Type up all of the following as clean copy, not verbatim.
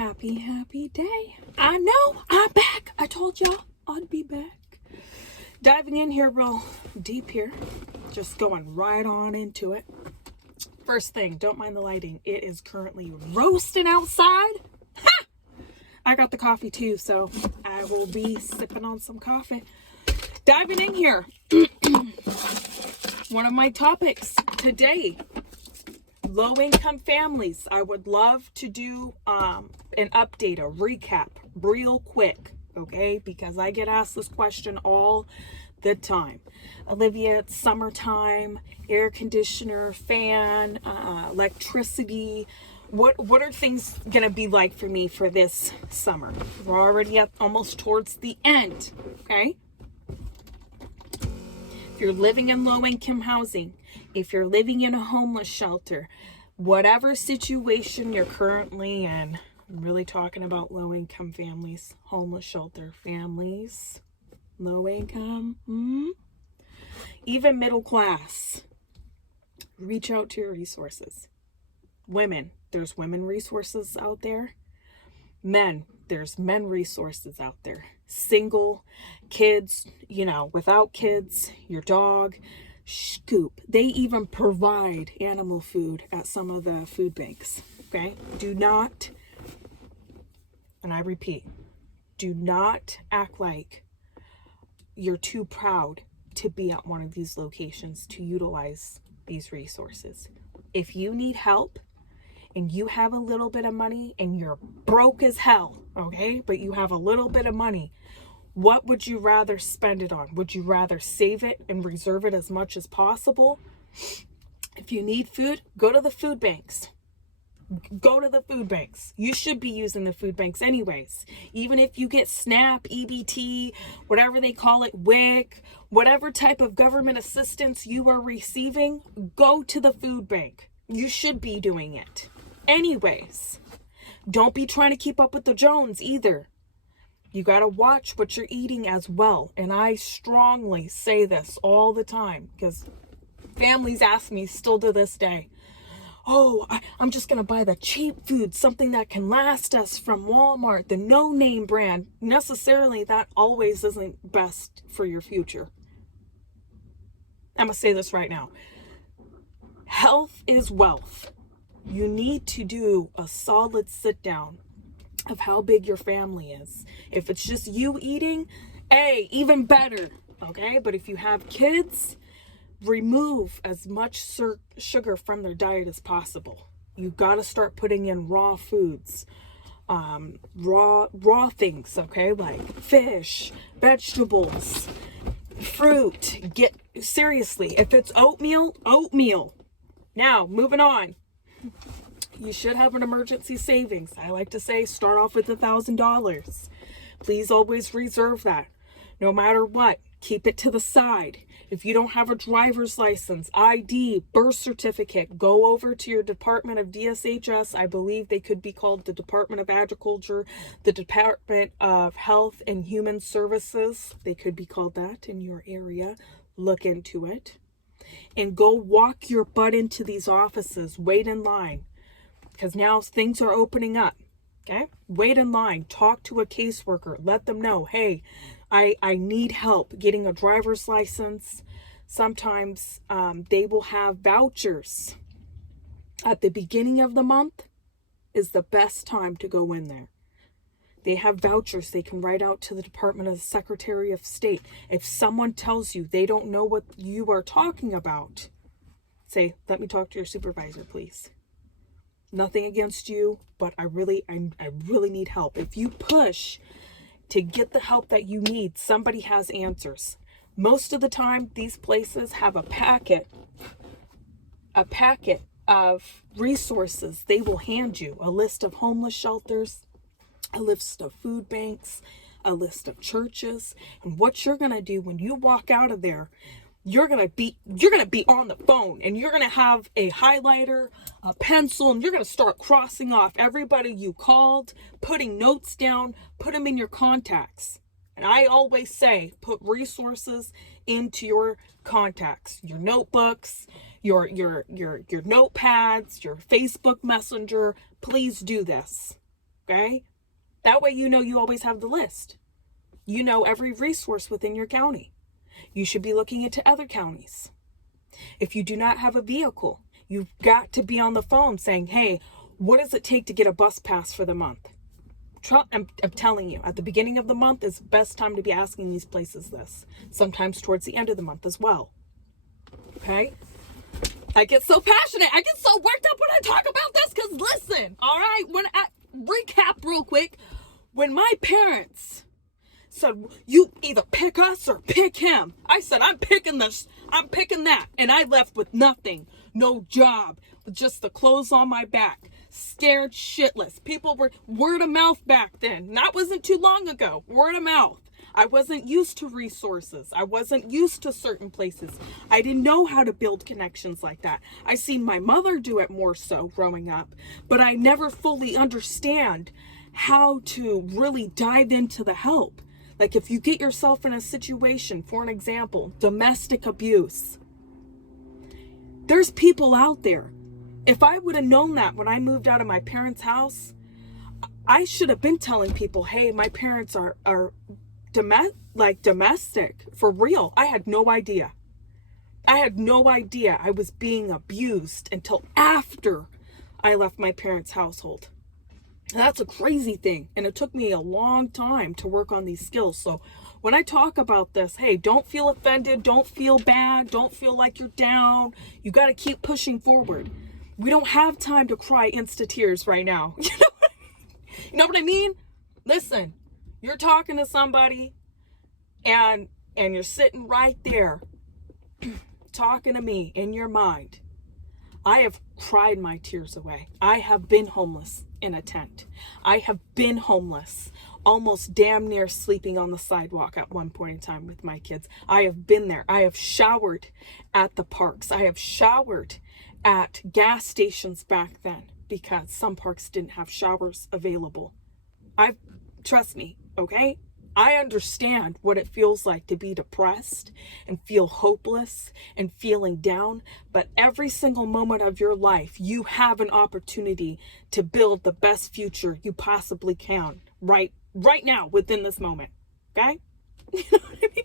happy day. I know I'm back. I told y'all I'd be back. Diving in here real deep here. Just going right on into it. First thing, don't mind the lighting. It is currently roasting outside. Ha! I got the coffee too, so I will be sipping on some coffee. Diving in here. One of my topics today, low-income families. I would love to do an update, a recap real quick, okay? Because I get asked this question all the time. Olivia, it's summertime, air conditioner, fan, electricity. What are things going to be like for me for this summer? We're already almost towards the end, okay? If you're living in low-income housing, if you're living in a homeless shelter, whatever situation you're currently in, I'm really talking about low-income families, homeless shelter families, low-income, even middle class, reach out to your resources. Women, there's women resources out there. Men, there's men resources out there. Single, kids, without kids, your dog, Scoop. They even provide animal food at some of the food banks, okay? Do not, and I repeat, do not act like you're too proud to be at one of these locations to utilize these resources. If you need help and you have a little bit of money and you're broke as hell, okay, but you have a little bit of money, what would you rather spend it on? Would you rather save it and reserve it as much as possible? If you need food, go to the food banks. Go to the food banks. You should be using the food banks anyways. Even if you get SNAP, EBT, whatever they call it, WIC, whatever type of government assistance you are receiving, go to the food bank. You should be doing it anyways. Don't be trying to keep up with the Jones either. You got to watch what you're eating as well. And I strongly say this all the time because families ask me still to this day, oh, I'm just going to buy the cheap food, something that can last us from Walmart, the no-name brand. Necessarily, that always isn't best for your future. I'm going to say this right now. Health is wealth. You need to do a solid sit down of how big your family is. If it's just you eating, hey, even better, okay? But if you have kids, remove as much sugar from their diet as possible. You got to start putting in raw foods, raw things, okay? Like fish, vegetables, fruit. Seriously, if it's oatmeal. Now, moving on. You should have an emergency savings. I like to say start off with $1,000. Please always reserve that. No matter what, keep it to the side. If you don't have a driver's license, ID, birth certificate, go over to your Department of DSHS. I believe they could be called the Department of Agriculture, the Department of Health and Human Services. They could be called that in your area. Look into it. And go walk your butt into these offices. Wait in line. Because now things are opening up, okay? Wait in line, talk to a caseworker, let them know, hey, I need help getting a driver's license. Sometimes they will have vouchers. At the beginning of the month is the best time to go in there. They have vouchers they can write out to the Department of the Secretary of State. If someone tells you they don't know what you are talking about, say, let me talk to your supervisor, please. Nothing against you, but I really need help. If you push to get the help that you need, somebody has answers. Most of the time, these places have a packet of resources they will hand you. A list of homeless shelters, a list of food banks, a list of churches. And what you're going to do when you walk out of there, you're going to be on the phone and you're going to have a highlighter, a pencil, and you're going to start crossing off everybody you called, putting notes down, put them in your contacts. And I always say, put resources into your contacts, your notebooks, your notepads, your Facebook Messenger. Please do this. Okay? That way you know you always have the list. You know every resource within your county. You should be looking into other counties. If you do not have a vehicle, you've got to be on the phone saying, hey, what does it take to get a bus pass for the month? I'm telling you, at the beginning of the month is the best time to be asking these places this. Sometimes towards the end of the month as well. Okay? I get so passionate. I get so worked up when I talk about this because listen, all right? Recap real quick. When my parents said, you either pick us or pick him, I said, I'm picking this. I'm picking that. And I left with nothing. No job. With just the clothes on my back. Scared shitless. People were word of mouth back then. That wasn't too long ago. Word of mouth. I wasn't used to resources. I wasn't used to certain places. I didn't know how to build connections like that. I seen my mother do it more so growing up, but I never fully understand how to really dive into the help. Like if you get yourself in a situation, for an example, domestic abuse, there's people out there. If I would have known that when I moved out of my parents' house, I should have been telling people, hey, my parents are domestic for real. I had no idea. I was being abused until after I left my parents' household. And that's a crazy thing. And it took me a long time to work on these skills. So when I talk about this, hey, don't feel offended. Don't feel bad. Don't feel like you're down. You got to keep pushing forward. We don't have time to cry insta tears right now. You know what I mean? Listen, you're talking to somebody and you're sitting right there talking to me in your mind. I have cried my tears away. I have been homeless in a tent. I have been homeless, almost damn near sleeping on the sidewalk at one point in time with my kids. I have been there. I have showered at the parks. I have showered at gas stations back then because some parks didn't have showers available. Trust me, okay? I understand what it feels like to be depressed and feel hopeless and feeling down, but every single moment of your life, you have an opportunity to build the best future you possibly can right now within this moment, okay? You know what I mean?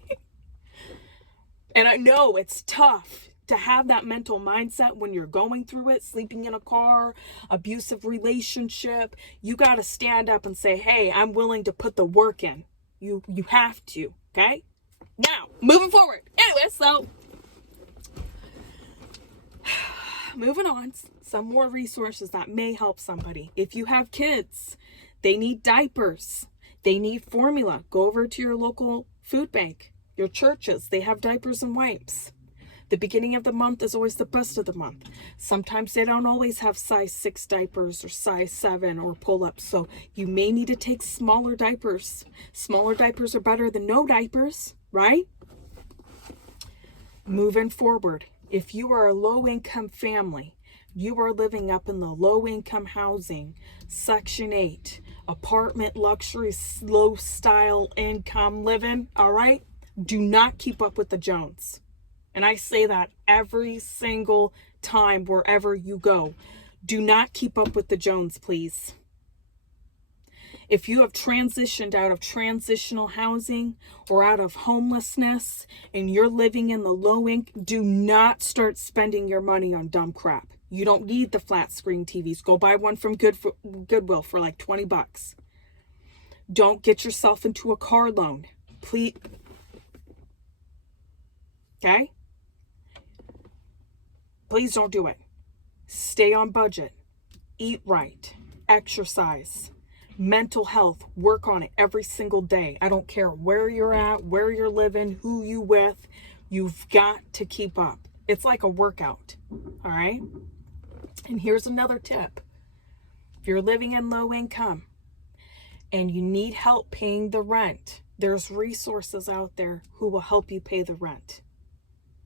And I know it's tough to have that mental mindset when you're going through it, sleeping in a car, abusive relationship. You got to stand up and say, hey, I'm willing to put the work in. You have to, okay? Now, moving forward. Anyway, so moving on, some more resources that may help somebody. If you have kids, they need diapers. They need formula. Go over to your local food bank, your churches. They have diapers and wipes. The beginning of the month is always the best of the month. Sometimes they don't always have size 6 diapers or size 7 or pull-ups, so you may need to take smaller diapers. Smaller diapers are better than no diapers, right? Moving forward, if you are a low-income family, you are living up in the low-income housing, Section 8, apartment luxury, low style income living, all right? Do not keep up with the Jones. And I say that every single time wherever you go. Do not keep up with the Jones, please. If you have transitioned out of transitional housing or out of homelessness and you're living in the low income, do not start spending your money on dumb crap. You don't need the flat screen TVs. Go buy one from Goodwill for like $20. Don't get yourself into a car loan. Please. Okay? Please don't do it. Stay on budget. Eat right. Exercise. Mental health. Work on it every single day. I don't care where you're at, where you're living, who you with. You've got to keep up. It's like a workout. All right? And here's another tip. If you're living in low income and you need help paying the rent, there's resources out there who will help you pay the rent.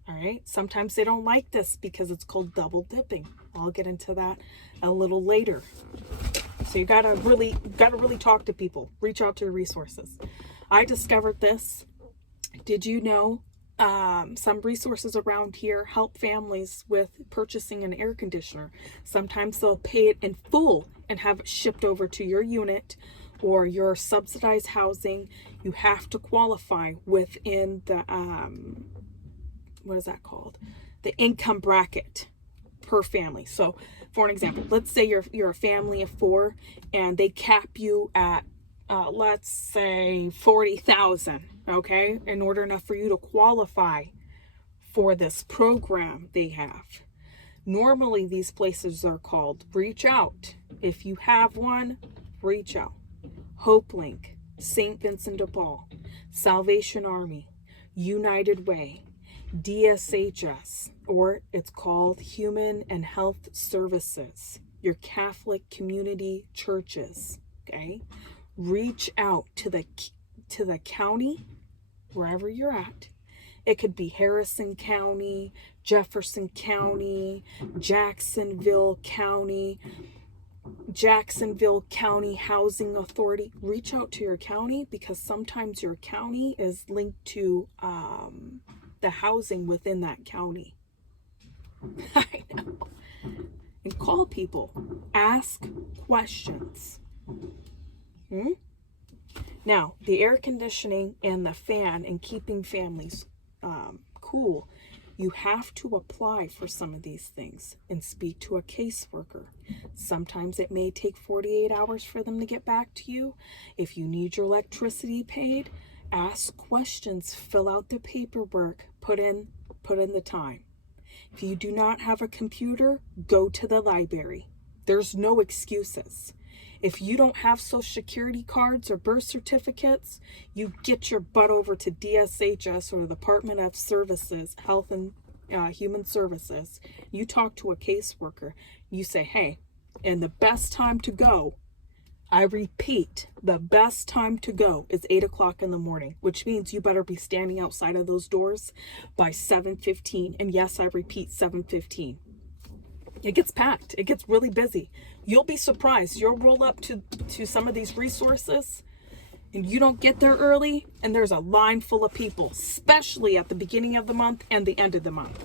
All right. Sometimes they don't like this because it's called double dipping. I'll get into that a little later. So you gotta really talk to people. Reach out to resources. I discovered this. Did you know some resources around here help families with purchasing an air conditioner? Sometimes they'll pay it in full and have it shipped over to your unit or your subsidized housing, you have to qualify within the, what is that called? The income bracket per family. So for an example, let's say you're a family of 4 and they cap you at, let's say 40,000, okay? In order enough for you to qualify for this program they have. Normally these places are called Reach Out. If you have one, reach out. HopeLink, St. Vincent de Paul, Salvation Army, United Way, DSHS, or it's called Human and Health Services, your Catholic community churches, okay? Reach out to the county, wherever you're at. It could be Harrison County, Jefferson County, Jacksonville County Housing Authority. Reach out to your county, because sometimes your county is linked to the housing within that county. I know. And call people. Ask questions. Now, the air conditioning and the fan and keeping families cool, you have to apply for some of these things and speak to a caseworker. Sometimes it may take 48 hours for them to get back to you. If you need your electricity paid, ask questions, fill out the paperwork, put in the time. If you do not have a computer, go to the library. There's no excuses. If you don't have social security cards or birth certificates, you get your butt over to DSHS or the Department of Services, Health and Human Services. You talk to a caseworker. You say, hey, and the best time to go, I repeat, the best time to go is 8 o'clock in the morning, which means you better be standing outside of those doors by 7:15. And yes, I repeat, 7:15. It gets packed. It gets really busy. You'll be surprised. You'll roll up to some of these resources and you don't get there early and there's a line full of people, especially at the beginning of the month and the end of the month.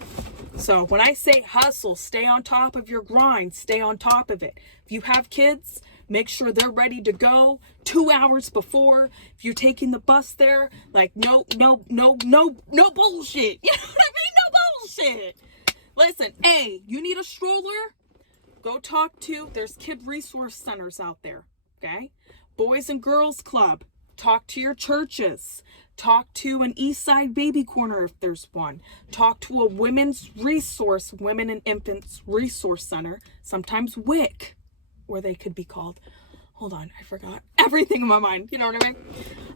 So when I say hustle, stay on top of your grind, stay on top of it. If you have kids, make sure they're ready to go 2 hours before. If you're taking the bus there, like no bullshit. You know what I mean? No bullshit. Listen, hey, you need a stroller? Go talk to, there's kid resource centers out there, okay? Boys and Girls Club. Talk to your churches. Talk to an Eastside Baby Corner if there's one. Talk to a women's resource, Women and Infants Resource Center. Sometimes WIC, or they could be called. Hold on, I forgot everything in my mind. You know what I mean?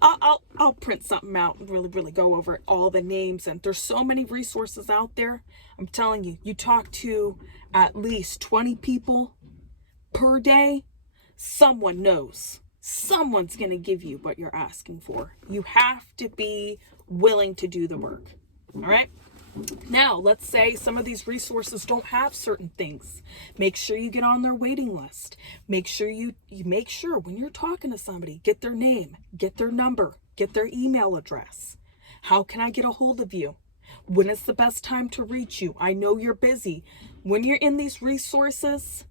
I'll print something out and really go over all the names. And there's so many resources out there. I'm telling you, you talk to at least 20 people per day, someone knows. Someone's going to give you what you're asking for. You have to be willing to do the work. All right? Now, let's say some of these resources don't have certain things. Make sure you get on their waiting list. Make sure you make sure when you're talking to somebody, get their name, get their number, get their email address. How can I get a hold of you? When is the best time to reach you? I know you're busy. When you're in these resources,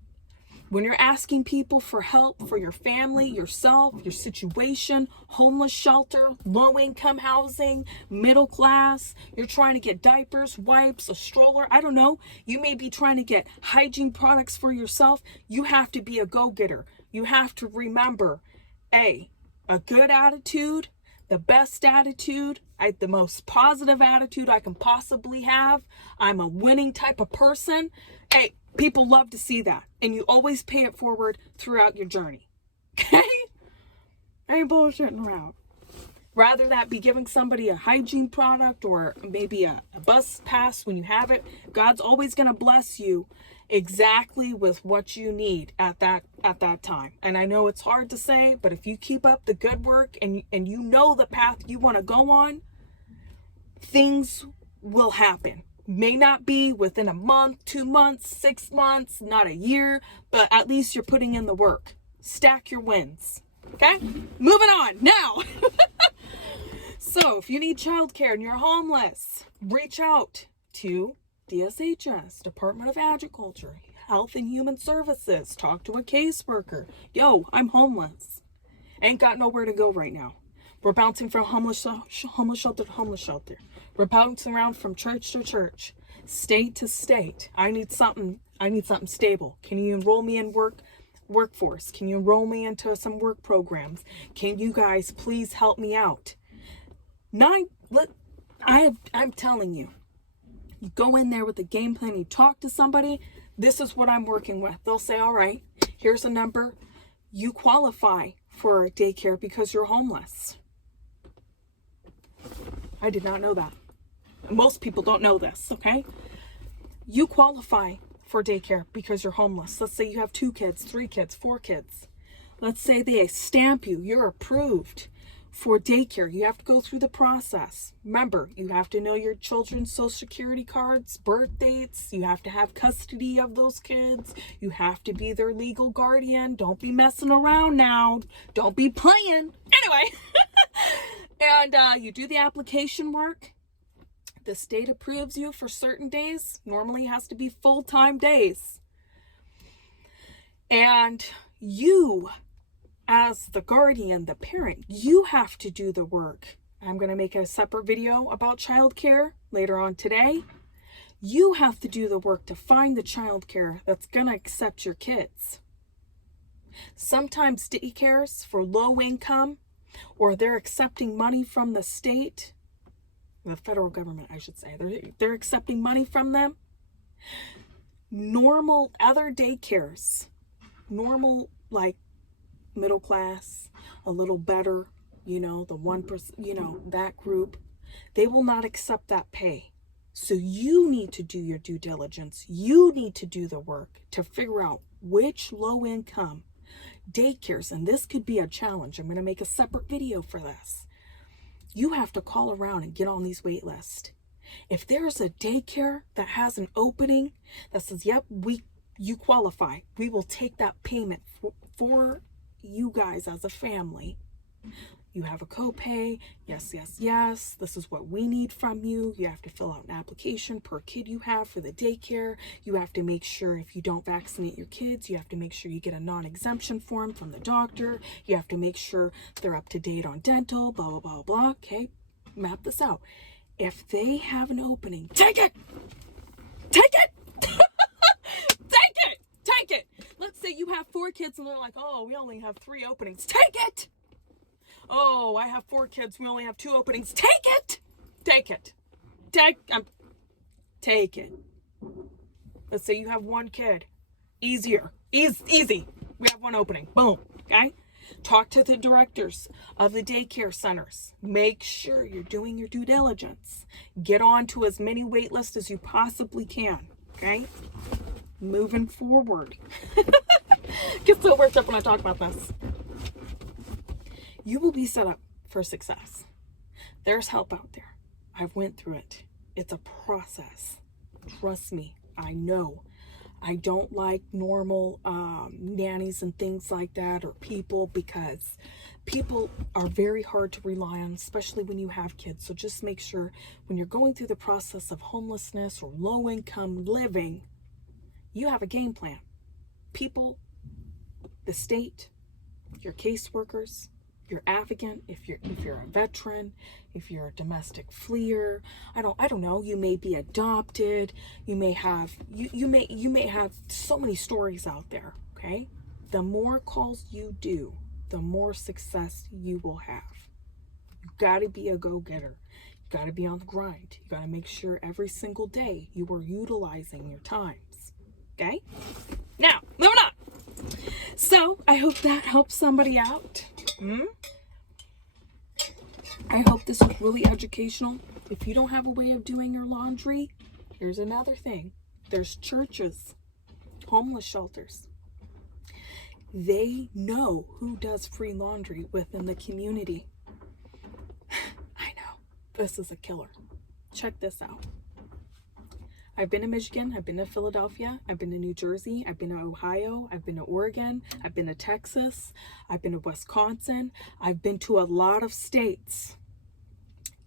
when you're asking people for help for your family, yourself, your situation, homeless shelter, low-income housing, middle class, you're trying to get diapers, wipes, a stroller, I don't know. You may be trying to get hygiene products for yourself. You have to be a go-getter. You have to remember, a good attitude, the best attitude, the most positive attitude I can possibly have. I'm a winning type of person. Hey, people love to see that. And you always pay it forward throughout your journey. Okay? I ain't bullshitting around. Rather that be giving somebody a hygiene product or maybe a bus pass when you have it, God's always going to bless you exactly with what you need at that time. And I know it's hard to say, but if you keep up the good work and you know the path you want to go on, things will happen. May not be within a month, 2 months, 6 months, not a year, but at least you're putting in the work. Stack your wins. Okay? Moving on. Now, so if you need childcare and you're homeless, reach out to DSHS, Department of Agriculture, Health and Human Services. Talk to a caseworker. Yo, I'm homeless. Ain't got nowhere to go right now. We're bouncing from homeless shelter to homeless shelter. We're bouncing around from church to church, state to state. I need something stable. Can you enroll me in workforce? Can you enroll me into some work programs? Can you guys please help me out? I'm telling you, you go in there with a game plan, you talk to somebody, this is what I'm working with. They'll say, all right, here's a number. You qualify for daycare because you're homeless. I did not know that. Most people don't know this, okay? You qualify for daycare because you're homeless. Let's say you have 2 kids, 3 kids, 4 kids. Let's say they stamp you. You're approved for daycare. You have to go through the process. Remember, you have to know your children's social security cards, birth dates. You have to have custody of those kids. You have to be their legal guardian. Don't be messing around now. Don't be playing. Anyway, and you do the application work. The state approves you for certain days. Normally it has to be full-time days. And you, as the guardian, the parent, you have to do the work. I'm going to make a separate video about childcare later on today. You have to do the work to find the childcare that's going to accept your kids. Sometimes daycares for low income, or they're accepting money from the state, the federal government, I should say. They're accepting money from them. Normal other daycares, normal like middle class, a little better, the 1%, that group, they will not accept that pay. So you need to do your due diligence. You need to do the work to figure out which low income daycares, and this could be a challenge. I'm going to make a separate video for this. You have to call around and get on these wait lists. If there's a daycare that has an opening that says, yep, you qualify, we will take that payment for you guys as a family. You have a copay. Yes, yes, yes. This is what we need from you. You have to fill out an application per kid you have for the daycare. You have to make sure if you don't vaccinate your kids, you have to make sure you get a non-exemption form from the doctor. You have to make sure they're up to date on dental, blah, blah, blah, blah. Okay, map this out. If they have an opening, take it! Take it! Take it! Take it! Let's say you have 4 kids and they're like, oh, we only have 3 openings. Take it! Oh, I have 4 kids. We only have 2 openings. Take it. Take it. Take it. Let's say you have 1 kid. Easy. We have 1 opening. Boom. Okay. Talk to the directors of the daycare centers. Make sure you're doing your due diligence. Get on to as many wait lists as you possibly can. Okay. Moving forward. Get so worked up when I talk about this. You will be set up for success. There's help out there. I've went through it. It's a process. Trust me, I know. I don't like normal nannies and things like that, or people, because people are very hard to rely on, especially when you have kids. So just make sure when you're going through the process of homelessness or low income living, you have a game plan. People, the state, your caseworkers, your advocate, if you're a veteran, if you're a domestic fleer, I don't know, you may be adopted, you may have so many stories out there, okay? The more calls you do, the more success you will have. You got to be a go-getter. You got to be on the grind. You got to make sure every single day you are utilizing your times, okay? Now, moving on. So, I hope that helps somebody out. I hope this was really educational. If you don't have a way of doing your laundry, here's another thing. There's churches, homeless shelters. They know who does free laundry within the community. I know. This is a killer. Check this out. I've been to Michigan, I've been to Philadelphia, I've been to New Jersey, I've been to Ohio, I've been to Oregon, I've been to Texas, I've been to Wisconsin, I've been to a lot of states.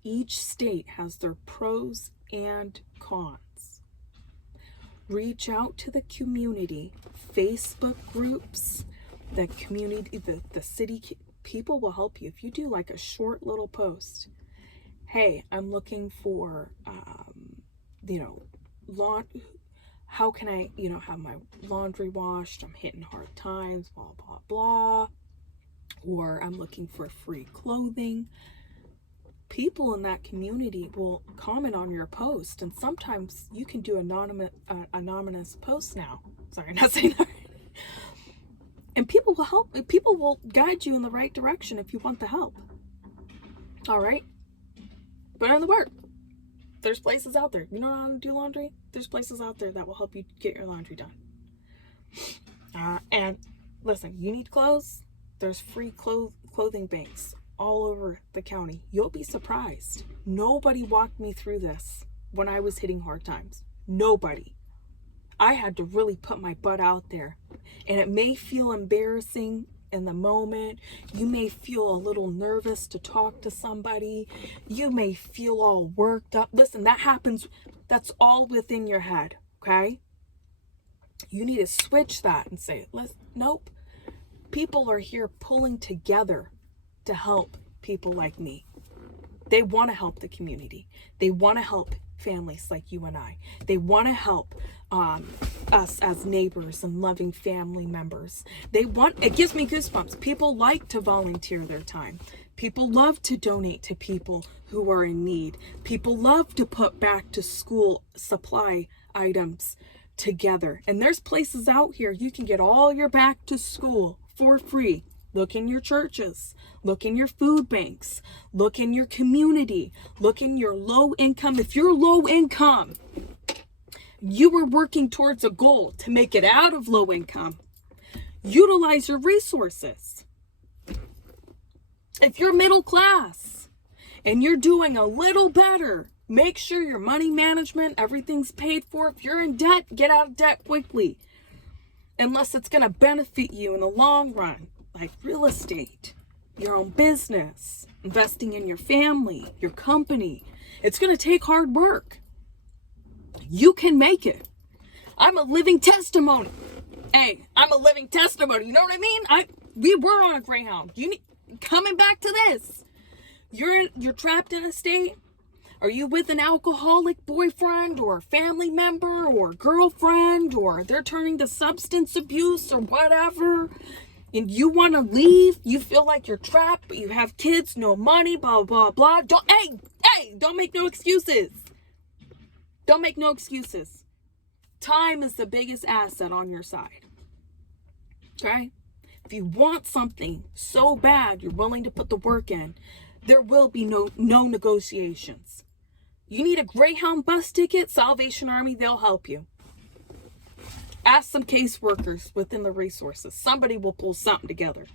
Each state has their pros and cons. Reach out to the community, Facebook groups, the community, the city people will help you. If you do like a short little post, hey, I'm looking for, how can I, have my laundry washed? I'm hitting hard times, blah, blah, blah. Or I'm looking for free clothing. People in that community will comment on your post, and sometimes you can do anonymous posts now. Sorry, not saying that. And people will help. People will guide you in the right direction if you want the help. All right? Put in the work. There's places out there. You know how to do laundry? There's places out there that will help you get your laundry done. And listen, you need clothes? There's free clothing banks all over the county. You'll be surprised. Nobody walked me through this when I was hitting hard times. Nobody. I had to really put my butt out there. And it may feel embarrassing in the moment. You may feel a little nervous to talk to somebody. You may feel all worked up. Listen, that happens. That's all within your head, okay? You need to switch that and say, nope. People are here pulling together to help people like me. They want to help the community. They want to help families like you and I. They want to help us as neighbors and loving family members. It gives me goosebumps. People like to volunteer their time. People love to donate to people who are in need. People love to put back to school supply items together. And there's places out here you can get all your back to school for free. Look in your churches, look in your food banks, look in your community, look in your low income. If you're low income, you are working towards a goal to make it out of low income. Utilize your resources. If you're middle class and you're doing a little better, make sure your money management, everything's paid for. If you're in debt, get out of debt quickly. Unless it's going to benefit you in the long run, like real estate, your own business, investing in your family, your company. It's going to take hard work. You can make it. I'm a living testimony. Hey, I'm a living testimony. You know what I mean? We were on a Greyhound. Coming back to this. You're trapped in a state. Are you with an alcoholic boyfriend or family member or girlfriend, or they're turning to substance abuse or whatever, and you want to leave? You feel like you're trapped, but you have kids, no money, blah, blah, blah. Don't make no excuses. Don't make no excuses. Time is the biggest asset on your side. Okay? If you want something so bad, you're willing to put the work in, there will be no negotiations. You need a Greyhound bus ticket, Salvation Army, they'll help you. Ask some caseworkers within the resources. Somebody will pull something together.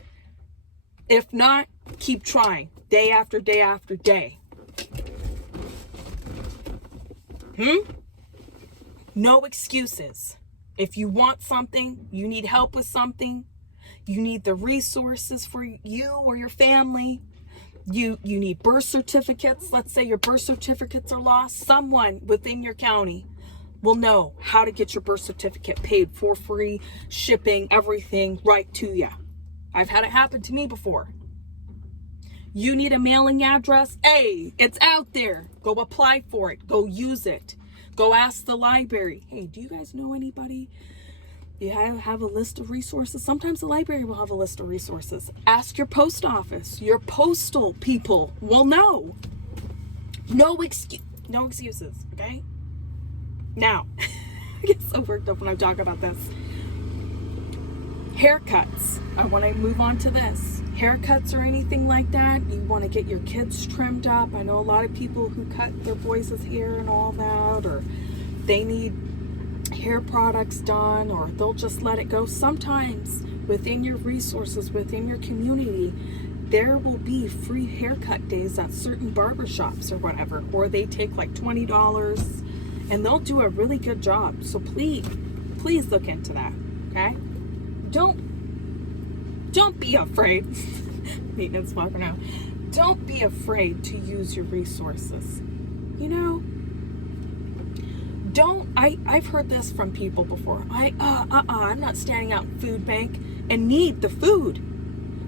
If not, keep trying, day after day after day. No excuses. If you want something, you need help with something, you need the resources for you or your family, you need birth certificates. Let's say your birth certificates are lost. Someone within your county will know how to get your birth certificate paid for free, shipping, everything right to you. I've had it happen to me before. You need a mailing address? Hey, it's out there. Go apply for it. Go use it. Go ask the library. Hey, do you guys know anybody? You have a list of resources. Sometimes the library will have a list of resources. Ask your post office. Your postal people will know. No excuses, okay? Now, I get so worked up when I talk about this. Haircuts. I want to move on to this. Haircuts or anything like that. You want to get your kids trimmed up. I know a lot of people who cut their boys' hair and all that, or they need hair products done, or they'll just let it go. Sometimes within your resources, within your community, there will be free haircut days at certain barbershops or whatever, or they take like $20 and they'll do a really good job. So please look into that. Okay? Don't be afraid. Maintenance walker now. Don't be afraid to use your resources. I've heard this from people before. I'm not standing out in food bank and need the food.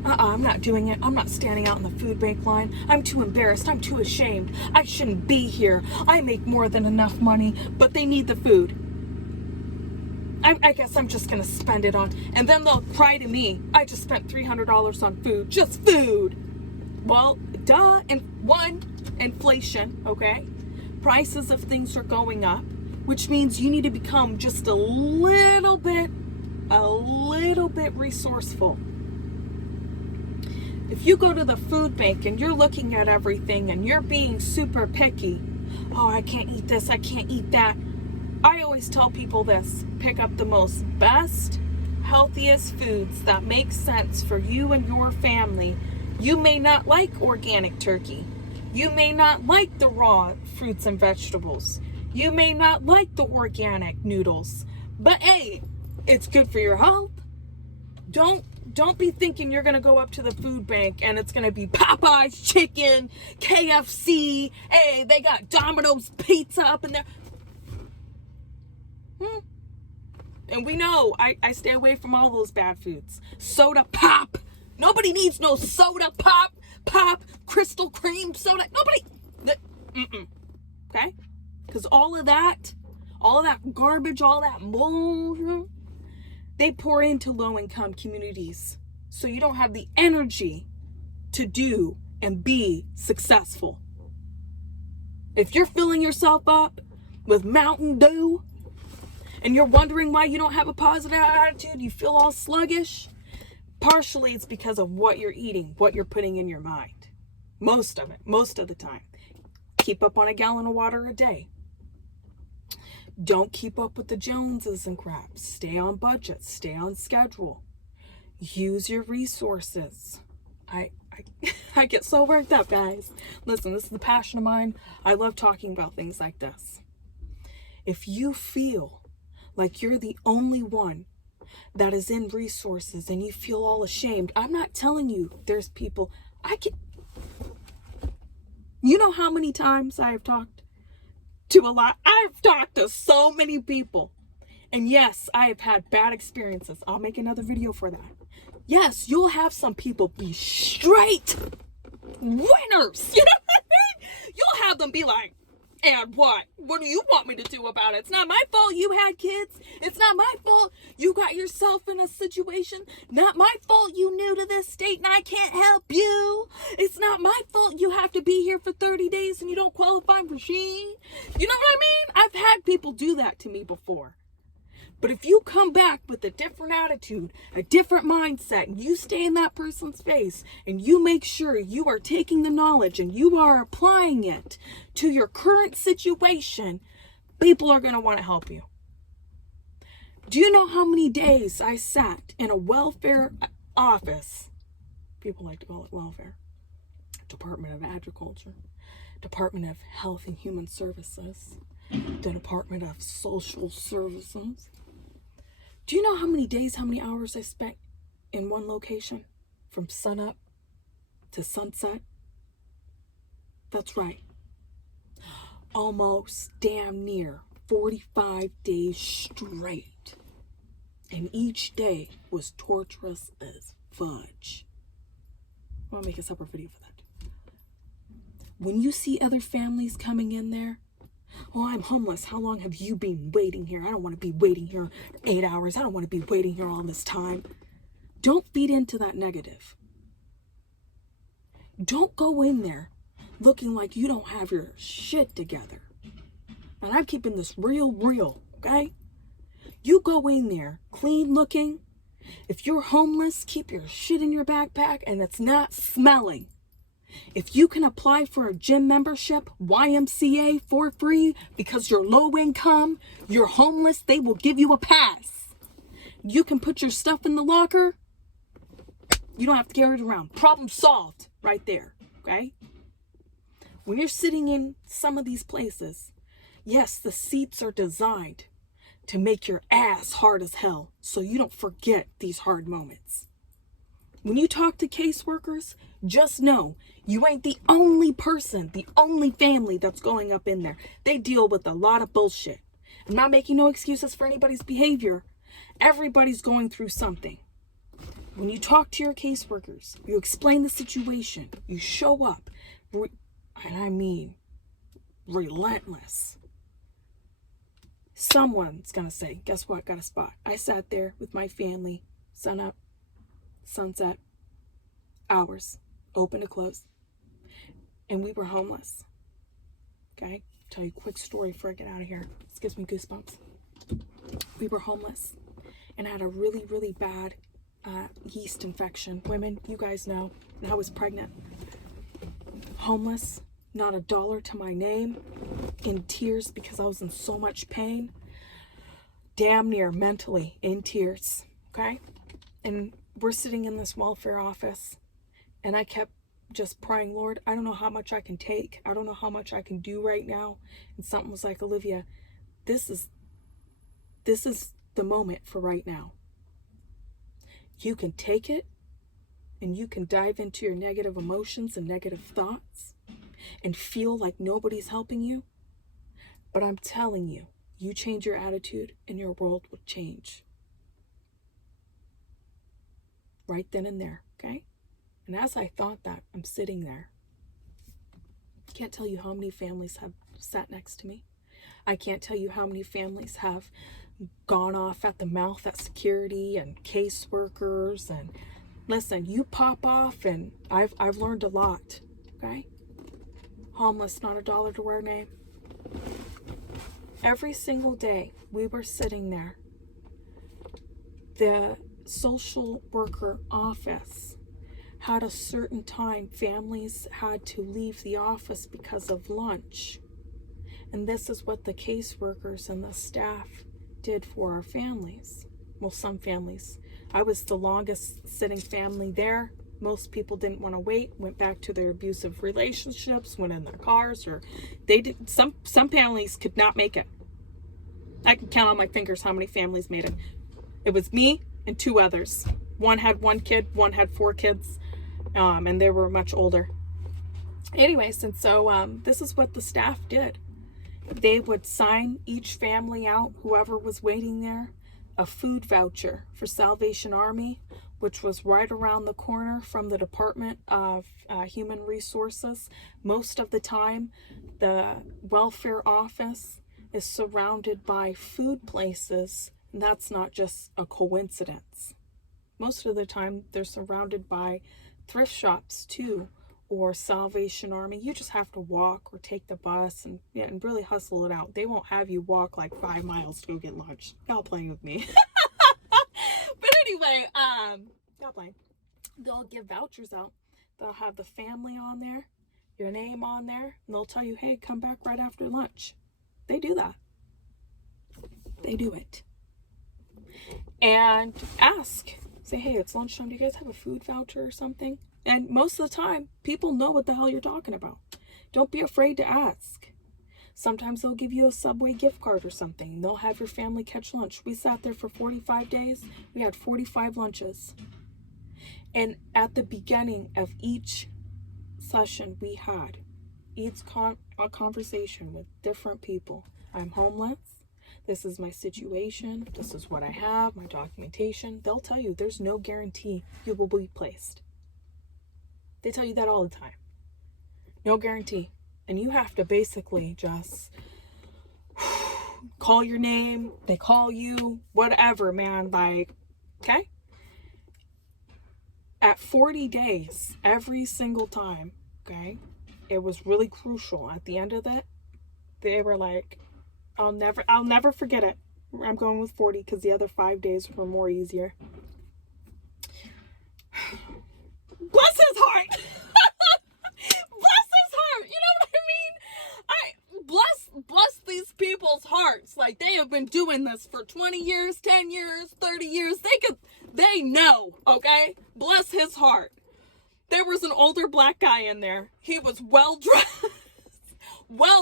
I'm not doing it. I'm not standing out in the food bank line. I'm too embarrassed. I'm too ashamed. I shouldn't be here. I make more than enough money, but they need the food. I guess I'm just going to spend it on, and then they'll cry to me, I just spent $300 on food. Just food. Well, duh, and inflation, okay? Prices of things are going up, which means you need to become just a little bit resourceful. If you go to the food bank and you're looking at everything and you're being super picky, oh, I can't eat this, I can't eat that. I always tell people this, pick up the most best, healthiest foods that make sense for you and your family. You may not like organic turkey. You may not like the raw fruits and vegetables. You may not like the organic noodles. But hey, it's good for your health. Don't be thinking you're going to go up to the food bank and it's going to be Popeye's chicken, KFC, hey, they got Domino's pizza up in there. And we know I stay away from all those bad foods. Soda pop. Nobody needs no soda pop, Crystal cream soda. Nobody. Okay? Because all of that garbage, all that bullshit, they pour into low-income communities. So you don't have the energy to do and be successful. If you're filling yourself up with Mountain Dew and you're wondering why you don't have a positive attitude, you feel all sluggish, partially it's because of what you're eating, what you're putting in your mind. Most of the time. Keep up on a gallon of water a day. Don't keep up with the Joneses and crap. Stay on budget. Stay on schedule. Use your resources. I get so worked up, guys. Listen, this is a passion of mine. I love talking about things like this. If you feel like you're the only one that is in resources and you feel all ashamed, I'm not telling you there's people. You know how many times I have talked to a lot? I've talked to so many people. And yes, I have had bad experiences. I'll make another video for that. Yes, you'll have some people be straight winners. You know what I mean? You'll have them be like, and what? What do you want me to do about it? It's not my fault you had kids. It's not my fault you got yourself in a situation. Not my fault you new to this state and I can't help you. It's not my fault you have to be here for 30 days and you don't qualify for Sheen. You know what I mean? I've had people do that to me before. But if you come back with a different attitude, a different mindset, and you stay in that person's face and you make sure you are taking the knowledge and you are applying it to your current situation, people are going to want to help you. Do you know how many days I sat in a welfare office? People like to call it welfare. Department of Agriculture, Department of Health and Human Services, the Department of Social Services. Do you know how many days, how many hours I spent in one location from sunup to sunset? That's right. Almost damn near 45 days straight. And each day was torturous as fudge. I'm going to make a separate video for that. When you see other families coming in there, oh, I'm homeless. How long have you been waiting here? I don't want to be waiting here 8 hours. I don't want to be waiting here all this time. Don't feed into that negative. Don't go in there looking like you don't have your shit together. And I'm keeping this real, okay? You go in there clean looking. If you're homeless, keep your shit in your backpack and it's not smelling. If you can apply for a gym membership, YMCA, for free because you're low income, you're homeless, they will give you a pass. You can put your stuff in the locker. You don't have to carry it around. Problem solved right there, okay? When you're sitting in some of these places, yes, the seats are designed to make your ass hard as hell so you don't forget these hard moments. When you talk to caseworkers, just know you ain't the only person, the only family that's going up in there. They deal with a lot of bullshit. I'm not making no excuses for anybody's behavior. Everybody's going through something. When you talk to your caseworkers, you explain the situation, you show up, and I mean relentless. Someone's gonna say, guess what, got a spot. I sat there with my family, sun up, sunset, hours, open to close, and we were homeless. Okay, tell you a quick story before I get out of here. This gives me goosebumps. We were homeless and had a really, really bad yeast infection. Women, you guys know, and I was pregnant. Homeless, not a dollar to my name, in tears because I was in so much pain, damn near mentally in tears, okay? And we're sitting in this welfare office, and I kept just praying, Lord, I don't know how much I can take. I don't know how much I can do right now. And something was like, Olivia, this is the moment for right now. You can take it, and you can dive into your negative emotions and negative thoughts and feel like nobody's helping you. But I'm telling you, you change your attitude and your world will change. Right then and there, okay? And as I thought that, I'm sitting there. I can't tell you how many families have sat next to me. I can't tell you how many families have gone off at the mouth at security and caseworkers. And listen, you pop off, and I've learned a lot, okay? Homeless, not a dollar to our name. Every single day we were sitting there. The social worker office had a certain time families had to leave the office because of lunch. And this is what the caseworkers and the staff did for our families. Well, some families. I was the longest sitting family there. Most people didn't want to wait, went back to their abusive relationships, went in their cars, or they did. Some families could not make it. I can count on my fingers how many families made it. It was me and two others. One had one kid, one had 4 kids, and they were much older. Anyways, and so this is what the staff did. They would sign each family out, whoever was waiting there, a food voucher for Salvation Army, which was right around the corner from the Department of Human Resources. Most of the time, the welfare office is surrounded by food places. And that's not just a coincidence. Most of the time, they're surrounded by thrift shops too, or Salvation Army. You just have to walk or take the bus and really hustle it out. They won't have you walk like 5 miles to go get lunch. Y'all playing with me. But anyway, y'all playing. They'll give vouchers out. They'll have the family on there, your name on there, and they'll tell you, hey, come back right after lunch. They do that. They do it. And ask. Say, hey, it's lunchtime. Do you guys have a food voucher or something? And most of the time, people know what the hell you're talking about. Don't be afraid to ask. Sometimes they'll give you a Subway gift card or something. They'll have your family catch lunch. We sat there for 45 days. We had 45 lunches. And at the beginning of each session we had, a conversation with different people. I'm homeless. This is my situation. This is what I have, my documentation. They'll tell you there's no guarantee you will be placed. They tell you that all the time. No guarantee. And you have to basically just call your name. They call you, whatever, man. Like, okay? At 40 days, every single time, okay? It was really crucial. At the end of that, they were like, I'll never forget it. I'm going with 40 because the other 5 days were more easier. Bless his heart. Bless his heart. You know what I mean? Bless these people's hearts. Like, they have been doing this for 20 years, 10 years, 30 years. They know, okay? Bless his heart. There was an older black guy in there. He was well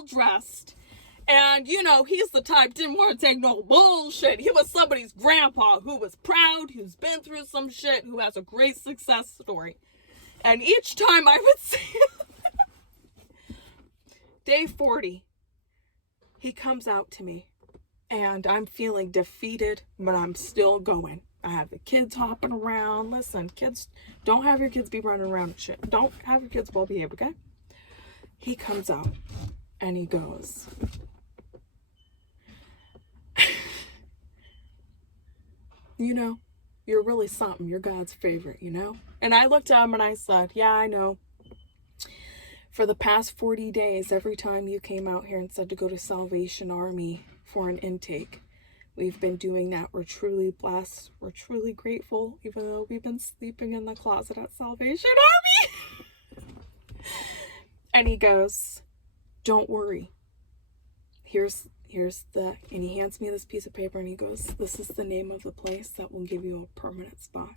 dressed. And, you know, he's the type, didn't want to take no bullshit. He was somebody's grandpa who was proud, who's been through some shit, who has a great success story. And each time I would see him, day 40, he comes out to me. And I'm feeling defeated, but I'm still going. I have the kids hopping around. Listen, kids, don't have your kids be running around and shit. Don't have your kids well behaved, okay? He comes out and he goes, you know, you're really something. You're God's favorite, you know? And I looked at him and I said, yeah, I know. For the past 40 days, every time you came out here and said to go to Salvation Army for an intake, we've been doing that. We're truly blessed. We're truly grateful, even though we've been sleeping in the closet at Salvation Army. And he goes, don't worry. Here's the, and he hands me this piece of paper and he goes, this is the name of the place that will give you a permanent spot.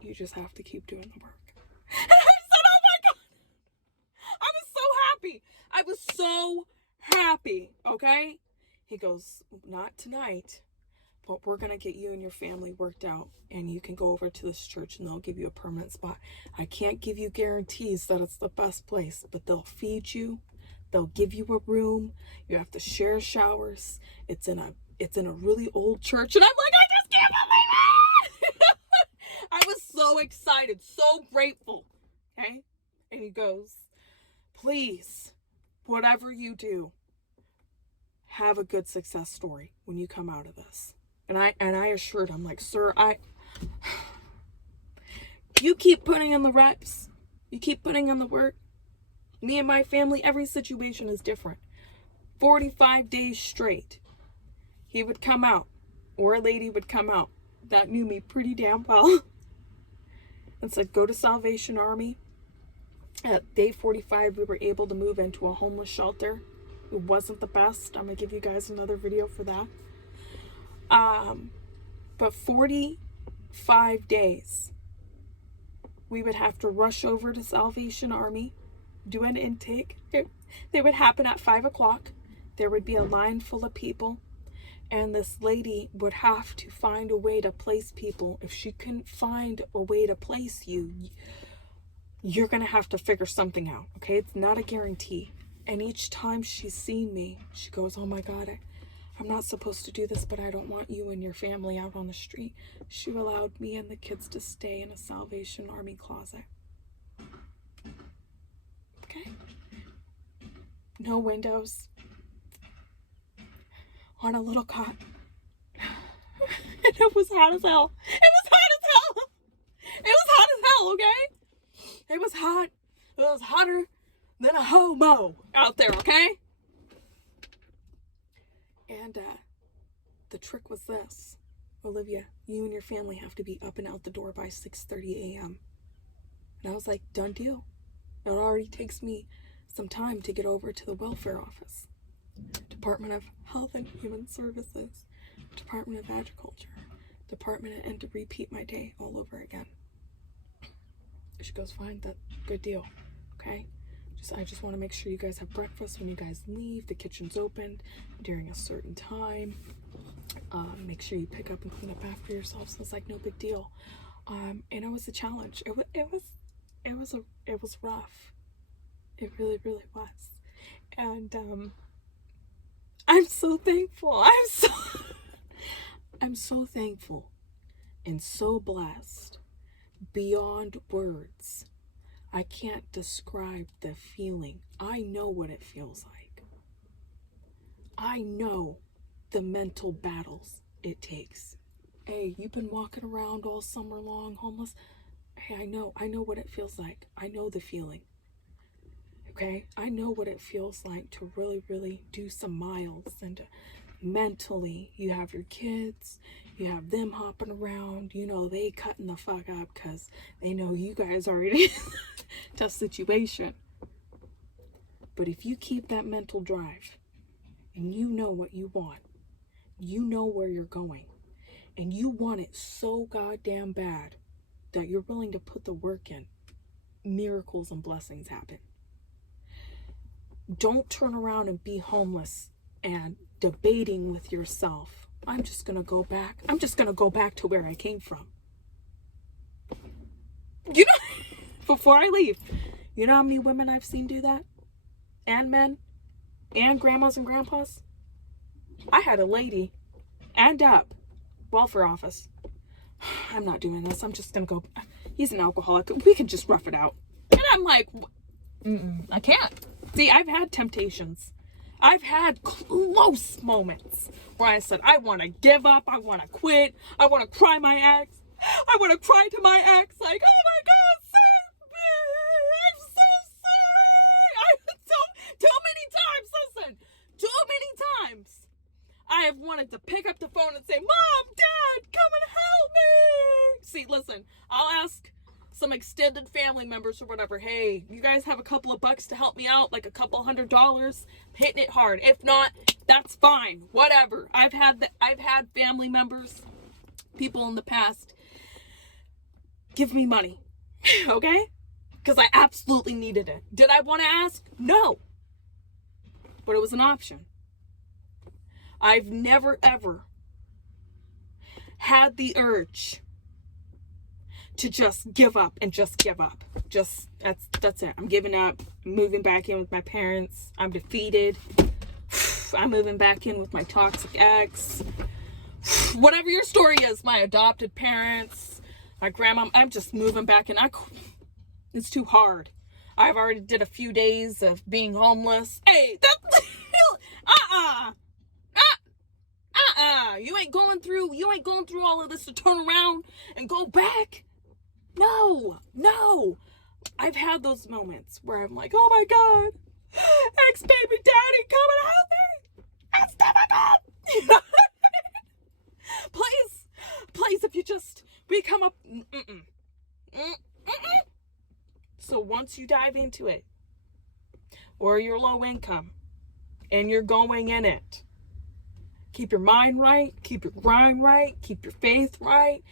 You just have to keep doing the work. And I said, oh my God. I was so happy. I was so happy. Okay. He goes, not tonight, but we're going to get you and your family worked out and you can go over to this church and they'll give you a permanent spot. I can't give you guarantees that it's the best place, but they'll feed you. They'll give you a room. You have to share showers. It's in a really old church. And I'm like, I just can't believe it. I was so excited, so grateful. Okay. And he goes, please, whatever you do, have a good success story when you come out of this. And I assured him, like, sir, you keep putting in the reps. You keep putting in the work. Me and my family, every situation is different. 45 days straight, he would come out, or a lady would come out that knew me pretty damn well and said, go to Salvation Army. At day 45, we were able to move into a homeless shelter. It wasn't the best. I'm going to give you guys another video for that. But 45 days, we would have to rush over to Salvation Army, do an intake. They would happen at 5 o'clock. There would be a line full of people. And this lady would have to find a way to place people. If she couldn't find a way to place you, you're going to have to figure something out. Okay? It's not a guarantee. And each time she's seen me, she goes, oh my God, I'm not supposed to do this, but I don't want you and your family out on the street. She allowed me and the kids to stay in a Salvation Army closet. Okay? No windows. On a little cot. And it was hot as hell. It was hot as hell. It was hot as hell, okay? It was hot. It was hotter than a homo out there, okay? And the trick was this. Olivia, you and your family have to be up and out the door by 6:30 a.m. And I was like, done deal. It already takes me some time to get over to the welfare office. Department of Health and Human Services, Department of Agriculture, Department, and to repeat my day all over again. She goes, fine, that good deal. Okay? I just want to make sure you guys have breakfast when you guys leave. The kitchen's open during a certain time. Make sure you pick up and clean up after yourself. So it's like no big deal. And it was a challenge. It was rough. It really, really was. And I'm so thankful. I'm so thankful and so blessed beyond words. I can't describe the feeling. I know what it feels like. I know the mental battles it takes. Hey, you've been walking around all summer long homeless. Hey, I know what it feels like. I know the feeling. Okay? I know what it feels like to really, really do some miles and mentally, you have your kids, you have them hopping around, you know, they cutting the fuck up because they know you guys are in a tough situation. But if you keep that mental drive and you know what you want, you know where you're going, and you want it so goddamn bad that you're willing to put the work in, miracles and blessings happen. Don't turn around and be homeless and debating with yourself. I'm just going to go back to where I came from. You know, before I leave, you know how many women I've seen do that? And men? And grandmas and grandpas? I had a lady end up welfare office. I'm not doing this. I'm just gonna go. He's an alcoholic. We can just rough it out. And I'm like, I can't. See, I've had temptations. I've had close moments where I said, I want to give up. I want to quit. I want to cry my ex. I want to cry to my ex like, oh my God, save me. I'm so sorry. Too many times, listen, too many times I have wanted to pick up the phone and say, Mom, Dad, come and help me. See, listen, I'll ask some extended family members or whatever, hey, you guys have a couple of bucks to help me out, like a couple $100, hitting it hard. If not, that's fine, whatever. I've had family members, people in the past, give me money, okay? Because I absolutely needed it. Did I want to ask? No. But it was an option. I've never, ever had the urge to just give up and just give up. Just, that's it. I'm giving up. I'm moving back in with my parents. I'm defeated. I'm moving back in with my toxic ex. Whatever your story is, my adopted parents, my grandma, I'm just moving back in. It's too hard. I've already did a few days of being homeless. Hey, that's, you ain't going through all of this to turn around and go back. No. I've had those moments where I'm like, oh my God, ex-baby daddy, come and help me. It's difficult. Please, if you just, we come up. So once you dive into it, or you're low income, and you're going in it, keep your mind right, keep your grind right, keep your faith right,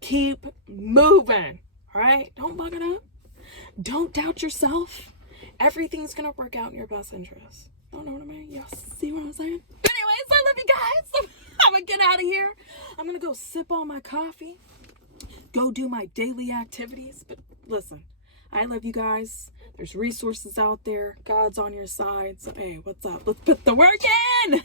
keep moving, all right? Don't bug it up. Don't doubt yourself. Everything's going to work out in your best interest. Don't know what I mean? Y'all see what I'm saying? Anyways, I love you guys. I'm going to get out of here. I'm going to go sip on my coffee, go do my daily activities. But listen, I love you guys. There's resources out there. God's on your side. So, hey, what's up? Let's put the work in.